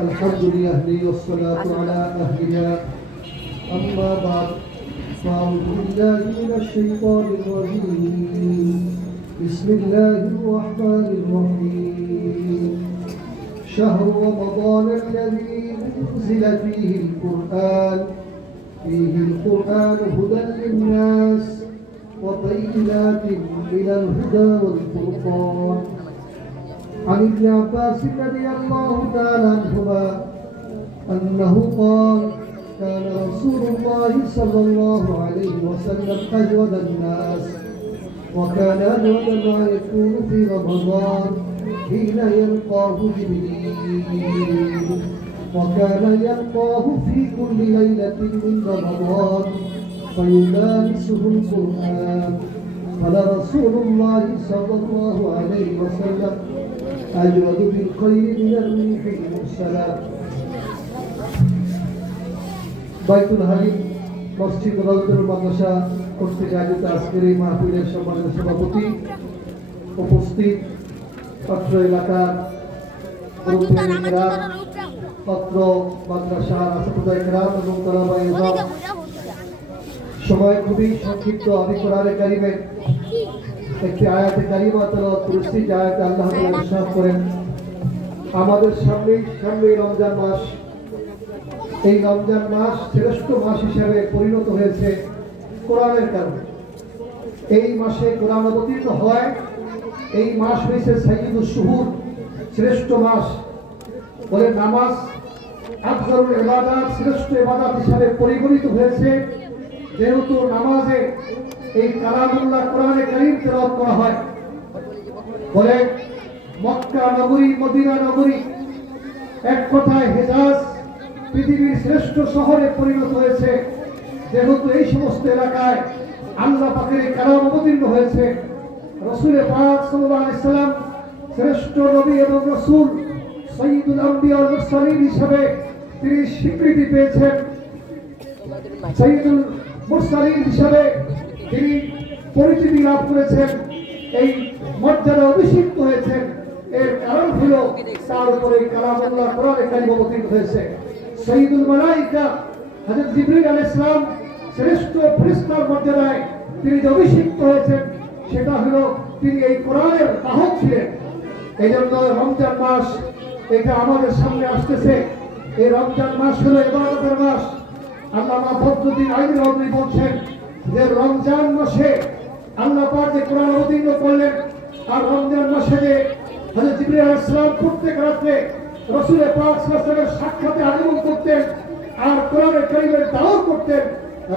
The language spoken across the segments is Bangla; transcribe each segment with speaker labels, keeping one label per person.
Speaker 1: الحمد لله والصلاة على أهلها أما بعد فأعوذ بالله من الشيطان الرجيم. بسم الله الرحمن الرحيم. شهر رمضان الذي أنزل فيه القرآن. فيه القرآن هدى للناس وبينات من الهدى والفرقان. عن ابن عباس رضي الله تعالى عنهما أنه قال كان رسول الله صلى الله عليه وسلم أجود الناس وكان أجود ما يكون في رمضان حين يلقاه جبريل وكان يلقاه في كل ليلة من رمضان فيدارسه القرآن. قال رسول الله صلى الله عليه وسلم أجود بالخير من الريح المرسلة. বাইতুল হালিম মসজিদ রজতুল মাদ্রাসা কর্তৃক আয়োজিত আজকের এই মাহফিলের সম্মানিত সভাপতি উপস্থিত পত্র এলাকার পত্র মাদ্রাসা গ্রাম এবং তলাবাই সময় খুবই সংক্ষিপ্ত, আমি কোরআনে কারিমের একটি আয়াতে কারিমা তেলাওয়াত করেছি, যে আয়াতে আল্লাহ করেন, আমাদের সামনেই সামনেই রমজান মাস। এই রমজান মাস শ্রেষ্ঠ মাস হিসেবে পরিণত হয়েছে কোরআনের কারণে। এই মাসে কোরআন অবতীর্ণ হয়। এই মাস হয়েছে সাইদুল শুহুর শ্রেষ্ঠ মাস। বলে নামাজ আফজরুল এবাদাত শ্রেষ্ঠ এবাদাত হিসাবে পরিগণিত হয়েছে। যেহেতু নামাজে এই কালামুল্লাহ কোরআনে কারিম তেলাওয়াত করা হয়। বলে মক্কা নগরী, মদিনা নগরী এক কথায় হেজাজ পৃথিবীর শ্রেষ্ঠ শহরে পরিণত হয়েছে। যেহেতু এই সমস্ত এলাকায় আল্লাহ এই কালাম অবতীর্ণ হয়েছে। রসুলের পাক আলাইহি শ্রেষ্ঠ নবী এবং রসুল সঈদুল আম্বিয়া হিসাবে তিনি স্বীকৃতি পেয়েছেন। সঈদুল মুরসালিন হিসাবে তিনি পরিচিতি লাভ করেছেন, এই মর্যাদা অভিষিক্ত হয়েছেন। এর কারণ হল তার উপরে কালামুল্লাহ কোরআনে কারিম অবতীর্ণ হয়েছে। সঈদুল মালাইকা হযরত জিবরিল আলাইহিস সালাম, শ্রেষ্ঠ ফেরেশতার মর্যাদায় তিনি যে অভিষিক্ত হয়েছেন, সেটা হলো তিনি এই কোরআনের বাহক ছিলেন। এই জন্য রমজান মাস এটা আমাদের সামনে আসতেছে। এই রমজান মাস হলো ইবাদতের মাস। আল্লামা ফজলুদ্দিন আইন রহমানি বলছেন যে রমজান মাসে আল্লাহ পাক যে কোরআন অবতীর্ণ করলেন, আর রমজান মাসে যে হযরত জিবরিল আলাইহিস সালাম প্রত্যেক রাতে রসুলের পাক সাল্লাল্লাহু আলাইহি ওয়াসাল্লামের সাক্ষাতে আগমন করতেন, আর কোরআনের কারিমের দাওয়াত করতেন,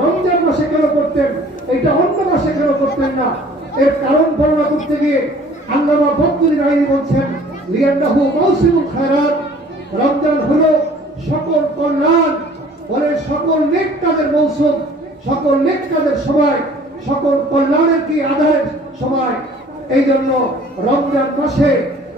Speaker 1: রমজান মাসে কেন করতেন, এটা অন্য মাসে কেন করতেন না? এর কারণ বর্ণনা করতে গিয়ে আল্লামা ফজলুদ্দিন আইনি বলছেন, লিয়ান্নাহু মাউসিমুল খায়রাত, রমজান হলো সকল কল্যাণ, বলে সকল নেক কাজের মৌসুম, সকল নেক কাজের সময়, সকল কল্যাণের কি আধারের সময়? এই জন্য রমজান মাসে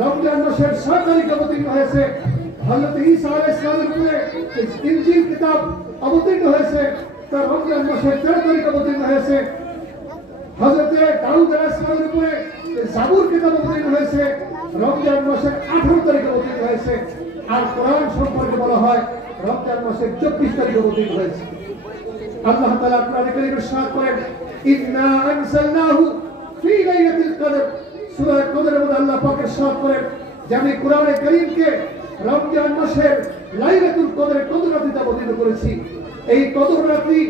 Speaker 1: রমজান মাসের ছয় তারিখ অবতীর্ণ হয়েছে হযরত ঈসা আলাইহিস সালামের উপরে ইনজিল কিতাব অবতীর্ণ হয়েছে। তা রমজান মাসের তেরো তারিখ অবতীর্ণ হয়েছে হযরতে দাউদ আলাইহিস সালামের উপরে জাবুর কিতাব অবতীর্ণ হয়েছে। রমজান মাসের আঠারো তারিখ অবতীর্ণ হয়েছে। আর কোরআন সম্পর্কে বলা হয় রমজান মাসের চব্বিশ তারিখ অবতীর্ণ হয়েছে। আল্লাহ তাআলা কোরআনে কারীমে ইরশাদ করেন, ইন্না আনসালনাহু ফি লাইলাতিল কদর। সূরা কদরের মধ্যে আল্লাহ পাক ইরশাদ করেন। যে আমি কোরআনে কারীমকে রমজান মাসের লাইলাতুল কদরে কদর রাত্রিতে অবতীর্ণ করেছি। এই কদর রাত্রি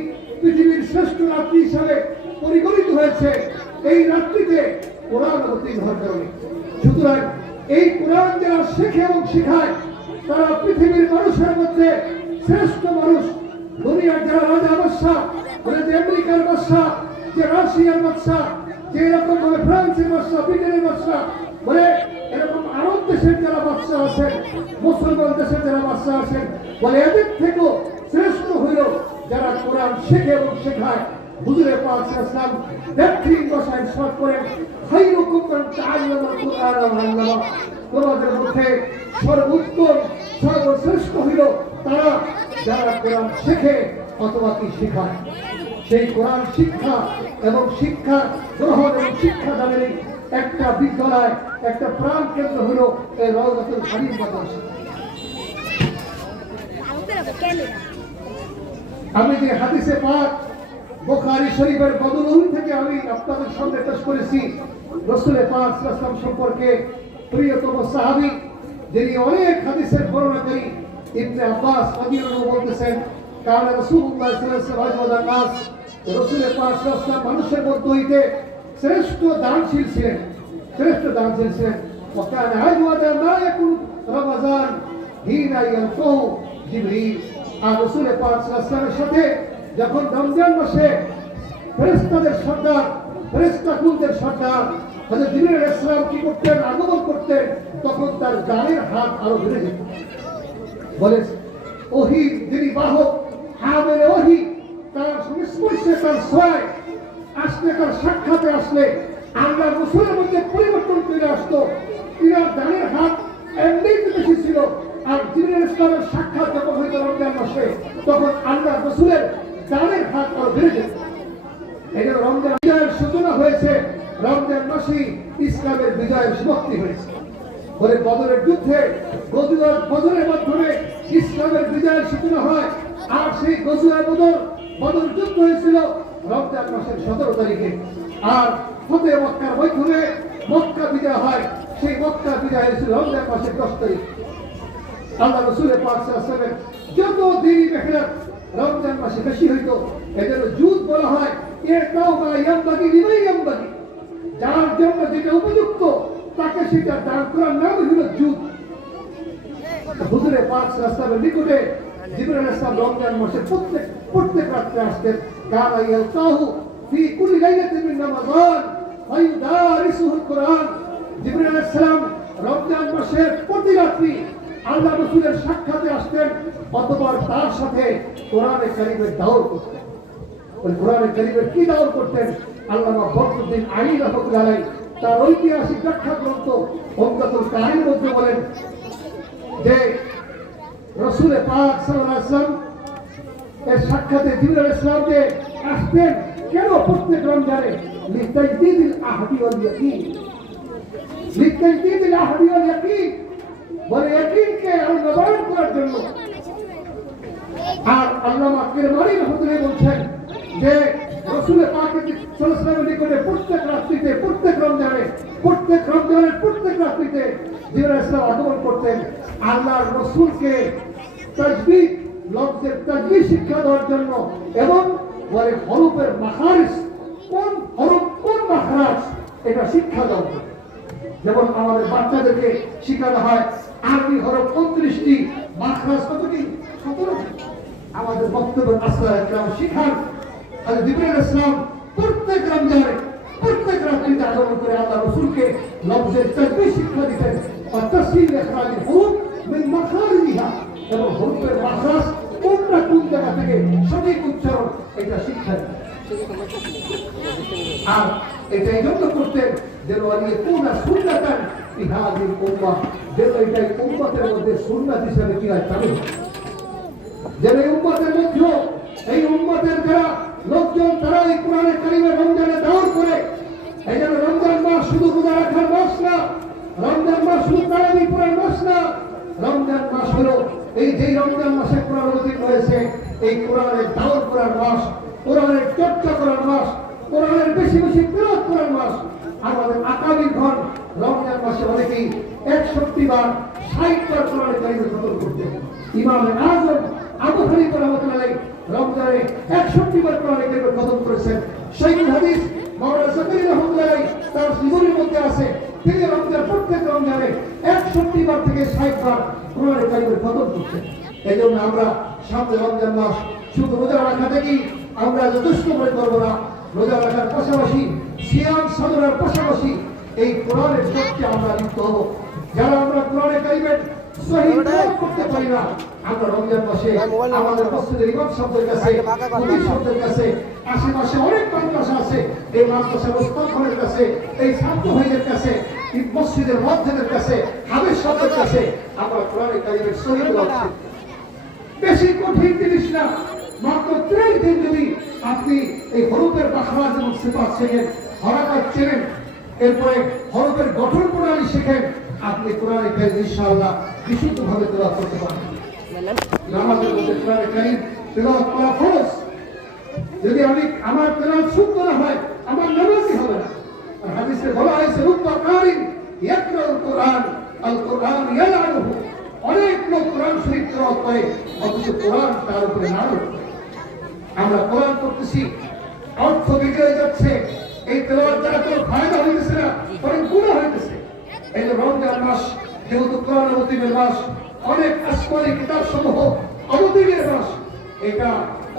Speaker 1: পৃথিবীর শ্রেষ্ঠ রাত্রি হিসাবে পরিগণিত হয়েছে। এই রাত্রিতে কোরআন অবতীর্ণ হওয়ার কারণে। সুতরাং এই কোরআন যারা শেখে এবং শেখায়, তারা পৃথিবীর মানুষের মধ্যে শ্রেষ্ঠ মানুষ। দুনিয়ার যারা রাজা বাদশাহ যে আমেরিকার বাদশাহ, যে রাশিয়ার বাদশাহ যে এরকম ভাবে ফ্রান্সের বাদশাহ ব্রিটেনের বাদশাহ বলে এরকম আরব দেশের যারা বাদশাহ আছেন মুসলমান দেশের যারা বাদশাহ আছেন বলে এদের থেকেও শ্রেষ্ঠ হইল যারা কোরআন শেখে এবং শেখায়। হুজুরে পাক ইসলাম ব্যক্তির ভাষায় ইরশাদ করেন মান তোমাদের মধ্যে সর্বোত্তম, সর্বশ্রেষ্ঠ হইল তারা যারা কোরআন শেখে অথবা কি শেখায়। সেই কোরআন শিক্ষা এবং শিক্ষা গ্রহণ এবং শিক্ষা দানের একটা বিদ্যালয়, একটা প্রাণ কেন্দ্র হলো এই রওজাতুল হাবিব মাদ্রাসা। আমি যে হাদিসে পাক, বোখারি শরীফের বদলুল থেকে আমি আপনাদের সামনে পেশ করেছি। রসুলে পাক সাল্লাম সম্পর্কে প্রিয়তম সাহাবী, যিনি অনেক হাদিসের বর্ণনাকারী, ইবনে আব্বাস রাদিয়াল্লাহু বলতেছেন কারণ রাসূলুল্লাহ সাল্লাল্লাহু আলাইহি ওয়াসাল্লাম রসুলের পাক সাল্লাম মানুষের মধ্য হইতে শ্রেষ্ঠ দানশীল ছিলেন শ্রেষ্ঠ দানশীল ছিলেন وكان أجود ما يكون رمضان حين يلقاه জিবরিল আর রসুল পাক সাল্লামের সাথে যখন রমজান মাসে ফেরেশতাদের সর্দার ফেরেশতা কুলদের সর্দার হযরত জিবরিল আলাইহিস সালাম কি করতেন আগমন করতেন তখন তার গানের হাত আরো বেড়ে যেত বলে ওহি যিনি বাহক হামের ওহি তার সংস্পর্শে তার ছয় আসলে তার সাক্ষাতে আসলে আল্লাহ রসুলের মধ্যে পরিবর্তন চলে আসতো। তিনার দানের হাত এমনিই বেশি ছিল, আর জিবরিল ইসলামের সাক্ষাৎ যখন হইতো রমজান মাসে, তখন আল্লাহ রসুলের দানের হাত আরও বেড়ে যেত। এই জন্য বিজয়ের সূচনা হয়েছে, রমজান মাসেই ইসলামের বিজয়ের সমাপ্তি হয়েছে। বলে বদরের যুদ্ধে বদরের মাধ্যমে ইসলামের বিজয়ের সূচনা হয়। আর সেই গজুয়ার বদর বদর যুদ্ধ হয়েছিল রমজান মাসের সতেরো তারিখে। আর ফতে মক্কার মাধ্যমে মক্কা বিজয় হয়, সেই মক্কা বিজয় হয়েছিল রমজান মাসের দশ তারিখ। আল্লাহ রসুলের পাক যত দিনই মেহনত রমজান মাসে বেশি হইতো এজন্য জুদ বলা হয় এর তাও বা ইয়াম্বাগি লিমাই ইয়াম্বাগি। যার জন্য যেটা উপযুক্ত, তাকে সেটা দান করার নাম হলো জুদ হুজুরে পাক সাল্লামের নিকটে জিবরাইল ইসলাম রমজান মাসে প্রত্যেক প্রত্যেক রাত্রে আসতেন কানা ইয়ালতাহু ফি কুল্লি লাইলাতিন মিন রমাদান ফায়ুদারিসুহুল কুরআন। জিবরাইল ইসলাম রমজান মাসের প্রতি রাত্রি আল্লাহ রসুলের সাক্ষাতে আসতেন, অতঃপর তার সাথে কোরআনে কারিমের দাওর করতেন। ওই কোরআনে কারিমের কি দাওর করতেন? আল্লামা বদরুদ্দিন আলী রহমতুল্লাহ তার ঐতিহাসিক ব্যাখ্যা গ্রন্থ অঙ্কাতুল কাহিনীর মধ্যে বলেন যে রসুলে পাক ওয়াসাল্লাম এর সাক্ষাতে জিবরাইল ইসলাম যে আসতেন, কেন প্রত্যেক রমজানে? লিতাইদিল আহদি ওয়াল ইয়াকিন। লিতাইদিল আহদি ওয়াল ইয়াকিন। বলে ইয়াকিনকে আরও করার জন্য। আর আল্লামা কিরমানি রহমতুল্লাহ বলছেন যে, রসুলের পাকের সাল্লাল্লাহু নিকটে প্রত্যেক রাত্রিতে, প্রত্যেক রমজানে, প্রত্যেক রমজানের প্রত্যেক রাত্রিতে জিবরাইল ইসলাম আগমন করতেন। আল্লাহর রসুলকে তাজবিদ লফজের তাজবিদ শিক্ষা দেওয়ার জন্য এবং বলে হরফের মাখারিজ, কোন হরফ, কোন মাখারাজ, এটা শিক্ষা জন্য। যেমন আমাদের বাচ্চাদেরকে শেখানো হয়, আরবি হরফ উনত্রিশটি, মাখরাজ কতটি সতেরো। আমাদের বক্তব্য আসলে একরাম শিখান। আর জিবরাইল ইসলাম প্রত্যেক রমজানে, প্রত্যেক রাত্রিতে আগমন করে আল্লাহ রসুলকে লফজের তাজবিদ শিক্ষা দিতেন। আর তসলিম ইখরাজের হুরুফ মিন মাখারিজিহা। এবং হুরুফের মাখরাজ কোনটা কোন জায়গা থেকে সঠিক উচ্চারণ, এটা শিক্ষা আর এটা এই জন্য করতেন যেন আলী কোনা সুন্নাতান ইহাদিল উম্মাহ, যেন এটাই উম্মতের মধ্যে সুন্নাত হিসাবে কি হয় চালু। যেন এই উম্মতের মধ্যে এই উম্মতের যারা লোকজন তারা এই কোরআনে কারিমে রমজানে দাওয়ার করে, এই জন্য রমজান মাস শুধু রোজা রাখার মাস না, রমজান মাস শুধু তারাবি পড়ার মাস না, রমজান মাস হলো এই যে রমজান মাসে কোরআন অবতীর্ণ হয়েছে, এই কোরআনের দাওয়ার করার মাস, কোরআনের চর্চা করার মাস, কোরআনের বেশি বেশি প্রয়োগ করার মাস আমাদের আগামী ঘর রমজান মাসে অনেকেই একষট্টি বার, ষাট কোরআনের কারিমে আজম, আবু রমজানে কোরআনের খতম করেছেন। সেই হাদিস মাওলানা জাকারি রহমতুল্লাহ তার জীবনের মধ্যে আছে। তিনি রমজান প্রত্যেক রমজানে একষট্টি বার থেকে ষাট বার কোরআনের কারিমে খতম করছেন এই জন্য আমরা সামনে রমজান মাস শুধু রোজা রাখা থেকেই আমরা যথেষ্ট মনে করব না। রোজা রাখার পাশাপাশি সিয়াম সাধনার পাশাপাশি এই কোরআনের চর্চা আমরা লিপ্ত হব। যারা আমরা কোরআনে কারিমের করতে পারি না আমরা রমজান মাসে আমাদের মসজিদের ইমাম সাহেবের কাছে সাহেবের কাছে আশেপাশে অনেক মাদ্রাসা আছে এই মাদ্রাসা মুস্তাফের কাছে এই ছাত্র ভাইদের কাছে মসজিদের মধ্যদের কাছে হাবের সাহেবের কাছে আমরা কোরআনে কারিমের সহি তেলাওয়াত বেশি কঠিন জিনিস না মাত্র ত্রিশ দিন যদি আপনি এই হরফের বাখরা যেমন সিফাত শেখেন হরাকাত চেনেন এরপরে হরফের গঠন প্রণালী শেখেন আপনি কোরআনে কারিম ইনশাআল্লাহ বিশুদ্ধভাবে তেলাওয়াত করতে পারবেন। নামাজের মধ্যে কোরআনে কারিম তেলাওয়াত করা ফরজ। যদি আমি আমার তেলাওয়াত শুদ্ধ না হয়, আমার নামাজই হবে না। আর হাদিসে বলা হয়েছে কোরআন, আল কোরআন ইয়ালানুহু অনেক লোক কোরআন শরীফ তেলাওয়াত করে, অথচ কোরআন তার উপরে আমরা কোরআন অর্থ বিগড়ে যাচ্ছে, এই তেলাওয়াত দ্বারা কোনো ফায়দা হইতেছে না গুণা হইতেছে। এই যে রমজান মাস, যেহেতু কোরআন মাস, অনেক আসমানি কিতাব সমূহ অবতীর্ণের মাস, এটা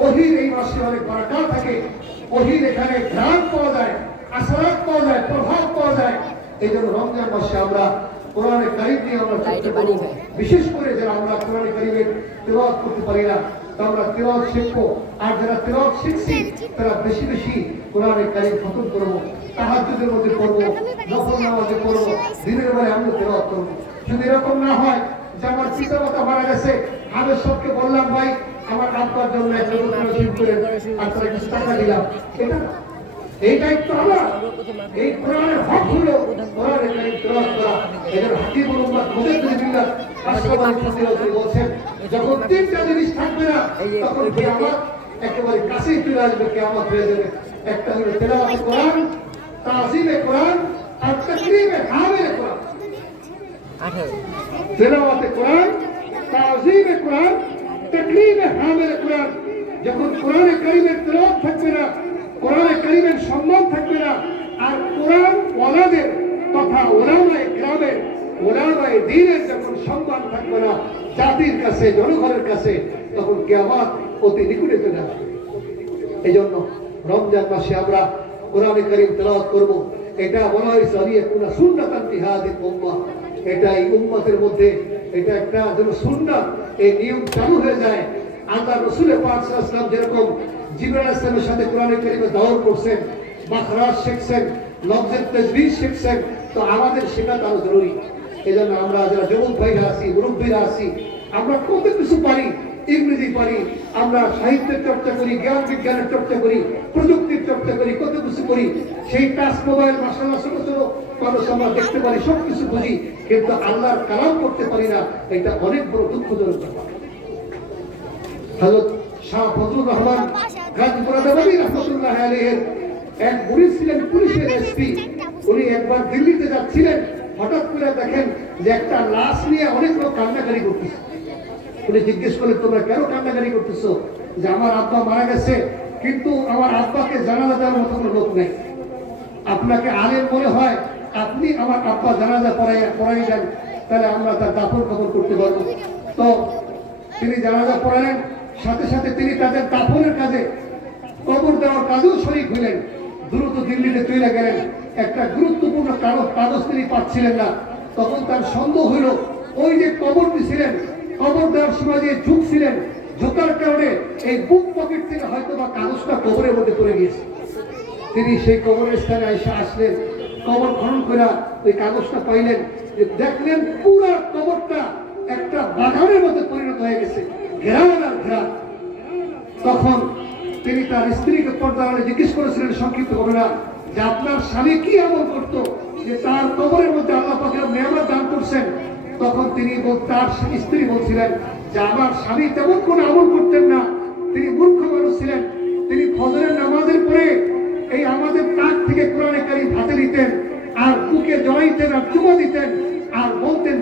Speaker 1: ওহির এই মাসে অনেক বারাকাত থাকে। ওহির এখানে ঘ্রাণ পাওয়া যায় আসারাত পাওয়া যায় প্রভাব পাওয়া যায়। এই জন্য রমজান মাসে আমরা কোরআনে কারিম নিয়ে আমরা চর্চা করব। বিশেষ করে যারা আমরা কোরআনে কারিমের তেলাওয়াত করতে পারি না তা আমরা তেলাওয়াত শিখব। আর যারা তেলাওয়াত শিখছি তারা বেশি বেশি কোরআনে কারিম খতম করব তাহাজ্জুদের মধ্যে করব নফল নামাজে করব দিনের বেলায় আমরা তেলাওয়াত করব। যদি এরকম না হয় যে আমার পিতা মাতা মারা গেছে আমি সবকে বললাম ভাই আমার আব্বার জন্য একটা করে কিছু টাকা দিলাম। এটা। এই দায়িত্ব আমার। এই কোরআনের হক হলো কোরআনের তেলাওয়াত করা এদের হাকিমুল উম্মাহ মুজাদ্দিদ বিল্লাহ মুফাসসির বলছেন যখন তিনটা জিনিস থাকবে না তখন কিয়ামত একেবারে কাছেই চলে আসবে কিয়ামত হয়ে যাবে। একটা হলো তেলাওয়াত কোরআন তাজিমে কোরআন আর তাকরিমে হামিলে কোরআন। তেলাওয়াতে কোরআন তাজিমে কোরআন তাকরিমে হামিলে কোরআন। যখন কোরআনে কারিমের তেলাওয়াত থাকবে না, কোরআনে কারিমের সম্মান থাকবে না, আর কোরআন ওয়ালাদের তথা ওলামায়ে গ্রামের ওলামায়ে দ্বীনের যখন সম্মান থাকবে না, জাতির কাছে, জনগণের কাছে, তখন কিয়ামত অতি নিকুটে চলে আসবে। এই জন্য রমজান মাসে আমরা কোরআনে কারিম তেলাওয়াত করব। এটা বলা হয়েছে আলিয়া কুনা সুন্নাতান তিহাদিল উম্মাহ এটা এই উম্মতের মধ্যে এটা একটা যেন সুন্নাত, এই নিয়ম চালু হয়ে যায়। আল্লাহ রসুলের পাক সাল্লাল্লাহু আলাইহি ওয়াসাল্লাম যেরকম ইসলামের সাথে কোরআন কারিমে দাওয়াত করছেন, মাখরাজ শিখছেন, লফজের তেজবির শিখছেন, তো আমাদের সেটা তারও জরুরি। এই জন্য আমরা যারা যুবক ভাইরা আছি, মুরব্বীরা আছি, আমরা কত কিছু পারি ইংরেজি পারি, আমরা সাহিত্যের চর্চা করি, জ্ঞান বিজ্ঞানের চর্চা করি, প্রযুক্তির চর্চা করি, কত কিছু করি, সেই টাচ মোবাইল মাসাল্লাহ মানুষ আমরা দেখতে পারি সব কিছু বুঝি, কিন্তু আল্লাহর কালাম করতে পারি না, এটা অনেক বড় দুঃখজনক হযরত শাহ ফজলুর রহমান রহমতুল্লাহ আলাইহির এক ছিলেন পুলিশের এসপি। উনি একবার দিল্লিতে যাচ্ছিলেন, হঠাৎ করে দেখেন যে একটা লাশ নিয়ে অনেক লোক কান্নাকারি করতেছে। উনি জিজ্ঞেস করলেন তোমরা কেন কান্নাকারি করতেছো? যে, আমার আব্বা মারা গেছে, কিন্তু আমার আব্বাকে জানাজা দেওয়ার মতো কোনো লোক নেই। আপনাকে আলেম মনে হয়, আপনি আমার আব্বা জানাজা পড়াই পড়াই দেন তাহলে আমরা তার দাফন কবর করতে পারব। তো তিনি জানাজা পড়ালেন, সাথে সাথে তিনি তাদের দাফনের কাজে কবর দেওয়ার কাজেও শরীর হইলেন। দ্রুত দিল্লিতে চলে গেলেন। একটা গুরুত্বপূর্ণ কাগজ কাগজ তিনি পাচ্ছিলেন না। তখন তার সন্দেহ হইল, ওই যে কবর দিছিলেন কবর দেওয়ার সময় যে ঝুঁকছিলেন। ঝোঁকার কারণে এই বুক পকেট থেকে হয়তো বা কাগজটা কবরের মধ্যে পড়ে গিয়েছে। তিনি সেই কবরের স্থানে এসে আসলেন। কবর খনন করে ওই কাগজটা পাইলেন। যে দেখলেন পুরো কবরটা একটা বাগানের মধ্যে পরিণত হয়ে গেছে ঘেরান আর ঘেরান তখন তিনি তার স্ত্রীকে পর্দারে জিজ্ঞেস করেছিলেন, সংক্ষিপ্ত ঘটনা, যে আপনার স্বামী কি আমল করতো যে তার কবরের মধ্যে আল্লাহ পাকের মেহমান দান করছেন? তখন তিনি তার স্ত্রী বলছিলেন যে, আমার স্বামী তেমন কোনো আমল করতেন না। তিনি মূর্খ মানুষ ছিলেন। তিনি ফজরের নামাজের পরে এই আমাদের তাক থেকে কোরআনে কারি হাতে দিতেন আর বুকে জড়াইতেন আর চুমা দিতেন আর বলতেন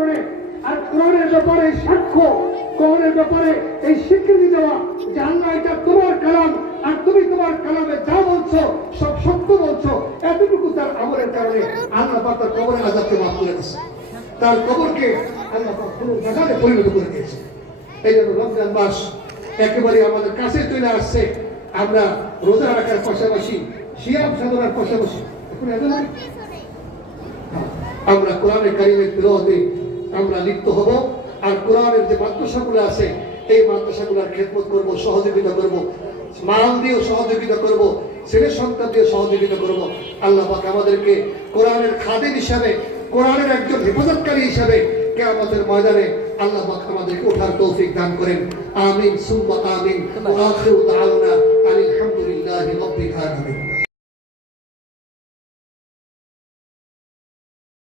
Speaker 1: কারণে আর কোরআনের ব্যাপারে সাক্ষ্য, কোরআনের ব্যাপারে এই স্বীকৃতি দেওয়া, যে আল্লাহ এটা তোমার কালাম, আর তুমি তোমার কালামে যা বলছো, সব সত্য বলছো, এতটুকু তার আমলের কারণে আল্লাহ পাক তার কবরের আজাবকে মাফ করে দিচ্ছে তার কবরকে আল্লাহ পাক পুরো জায়গায় পরিণত করে দিয়েছে। এই জন্য রমজান মাস একেবারে আমাদের কাছে চলে আসছে। আমরা রোজা রাখার পাশাপাশি, সিয়াম সাধনার পাশাপাশি। এখন এমন আমরা কোরআনের কারিমের বিরোধে আমরা লিপ্ত হব। আর কোরআনের যে মাদ্রাসাগুলো আছে, এই মাদ্রাসাগুলোর খেদমত করব, সহযোগিতা করব, মাল দিয়েও সহযোগিতা করব, ছেলে সন্তান দিয়ে সহযোগিতা করব। আল্লাহ পাক আমাদেরকে কোরআনের খাদেম হিসাবে, কোরআনের একজন হেফাজতকারী হিসাবে কে আমাদের ময়দানে আল্লাহ পাক আমাদেরকে ওঠার তৌফিক দান করেন। আমিন, সুম্মা আমিন, ওয়া আখিরু দাওয়ানা